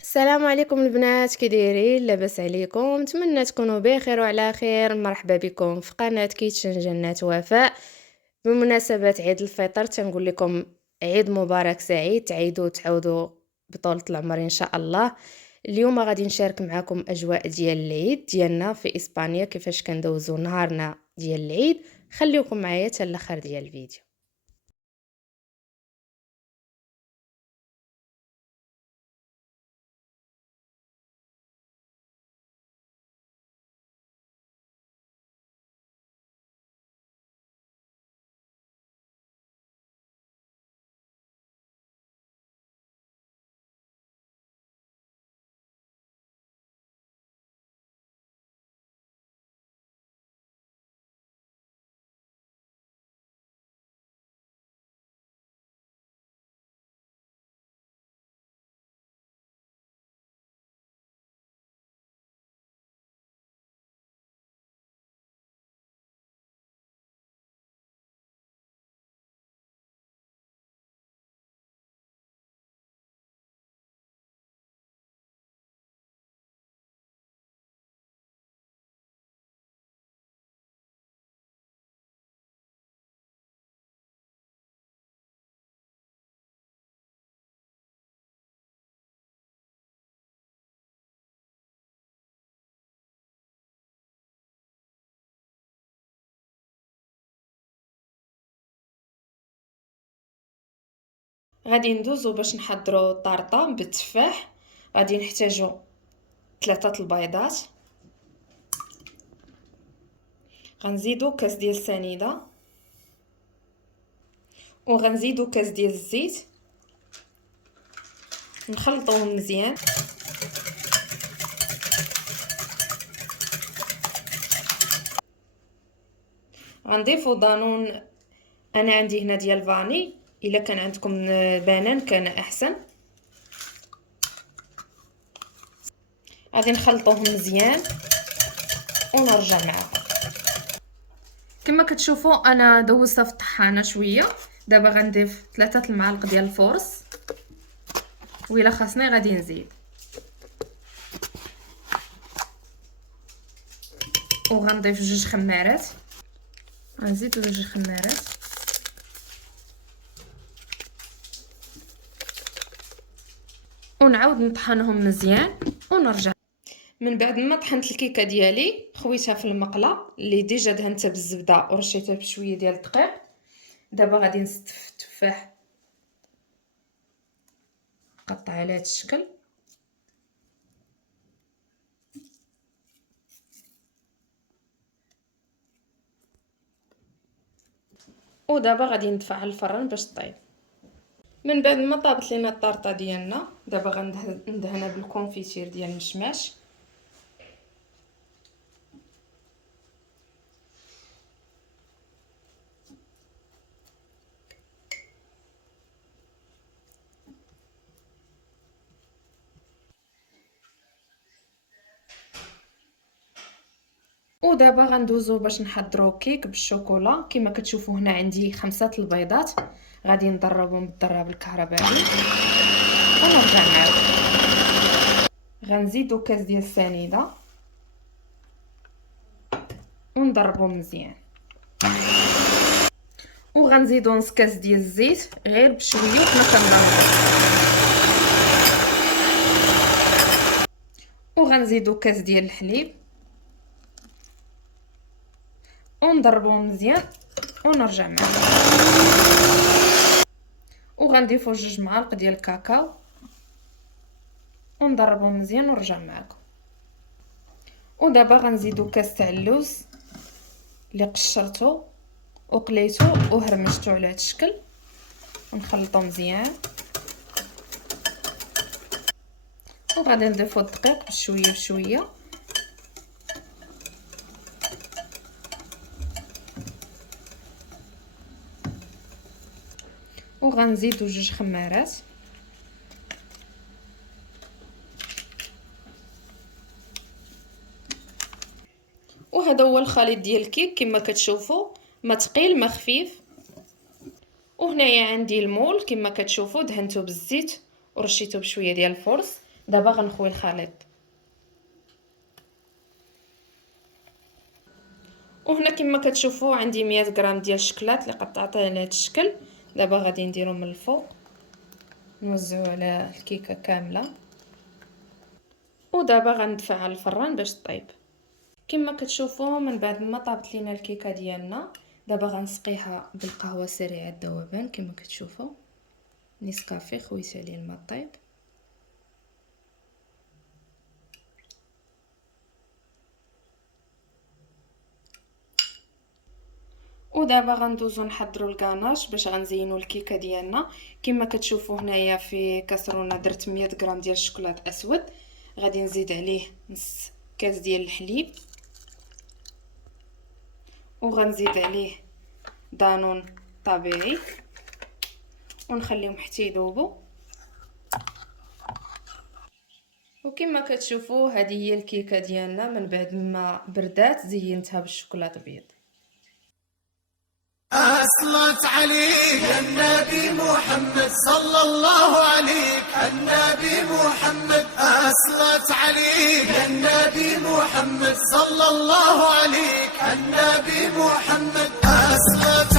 السلام عليكم البنات، كي دايرين؟ لاباس عليكم؟ نتمنى تكونوا بخير وعلى خير. مرحبا بكم في قناه كيتشن جنات وفاء. بمناسبه عيد الفطر تنقول لكم عيد مبارك سعيد، تعيدوا وتعودوا بطولة العمر ان شاء الله. اليوم غادي نشارك معكم اجواء ديال العيد ديالنا في اسبانيا، كيفاش كندوزو نهارنا ديال العيد. خليكم معايا حتى الاخر ديال الفيديو. غادي ندوزو باش نحضروا طارطه بالتفاح. غادي نحتاجو 3 البيضات، غنزيدو كاس ديال السنيده، وغنزيدو كاس ديال الزيت، نخلطوهم مزيان. غنضيفو دانون، انا عندي هنا ديال فاني، الا كان عندكم بنان كان احسن. غادي نخلطوهم مزيان ونرجع معكم. كما كتشوفوا انا دوزتها في الطحانه شويه. دابا غنضيف 3 المعالق ديال الفورص، وإلا خاصني غادي نزيد، وغنضيف 2 خمارات. غنزيدو 2 خمارات ونعاود نطحنهم مزيان ونرجع. من بعد ما طحنت الكيكه ديالي خويتها في المقله اللي ديجا دهنتها بالزبده ورشيتها بشويه ديال الدقيق. دابا غادي نستف التفاح قطع على هذا الشكل، ودابا غادي ندفع على الفران باش طيب. من بعد ما طابت لينا الطارطه ديالنا، دابا غندهنها بالكونفيتير ديال المشماش. ودابا غندوزو باش نحضرو كيك بالشوكولا. كما كتشوفوا هنا عندي 5 البيضات، غادي نضربهم بالضراب الكهربائي ونرجع معاكم. غنزيدو كاس ديال السنيده ونضربو مزيان، وغنزيدو نص كاس ديال الزيت غير بشويه وحنا كنضربو، وغنزيدو كاس ديال الحليب ونضربوه مزيان ونرجع معكم. وغنضيفو 2 معالق ديال الكاكاو ونضربوه مزيان ونرجع معكم. ودابا غنزيدو كاس تاع اللوز اللي قشرته وقليته وهرمشته على هذا الشكل، ونخلطو مزيان. وغادي نضيفو الدقيق بشويه بشويه، وغنزيدو 2 خمارات. وهذا هو الخليط ديال الكيك. كما كتشوفوا ما ثقيل ما خفيف. وهنايا عندي المول كما كتشوفوا دهنته بالزيت ورشيته بشويه ديال الفرص. دابا غنخوي الخليط. وهنا كما كتشوفوا عندي 100 غرام ديال الشكلاط اللي قطعتها على هذا الشكل. دابا غادي نديرهم من الفوق، نوزعوا على الكيكه كامله، ودابا غندفع على الفران باش طيب. كما كتشوفوا من بعد ما طابت لينا الكيكه ديالنا، دابا غنسقيها بالقهوه سريعه الذوبان. كما كتشوفوا نيسكافي خويت عليه الماء طيب. ودابا غندوزو نحضروا الكاناش باش غنزينوا الكيكه ديالنا. كما كتشوفوا هنايا في كاسرونه درت 100 غرام ديال الشوكولاط اسود، غادي نزيد عليه نص كاس ديال الحليب، وغنزيد عليه دانون طبيعي، ونخليهم حتى يذوبوا. وكما كتشوفوا هذه هي الكيكه ديالنا من بعد ما بردات، زينتها بالشوكولاط الابيض. أصلت عليك النبي محمد صلى الله عليك، النبي محمد أصلت عليك النبي محمد صلى الله عليك، النبي محمد أصلت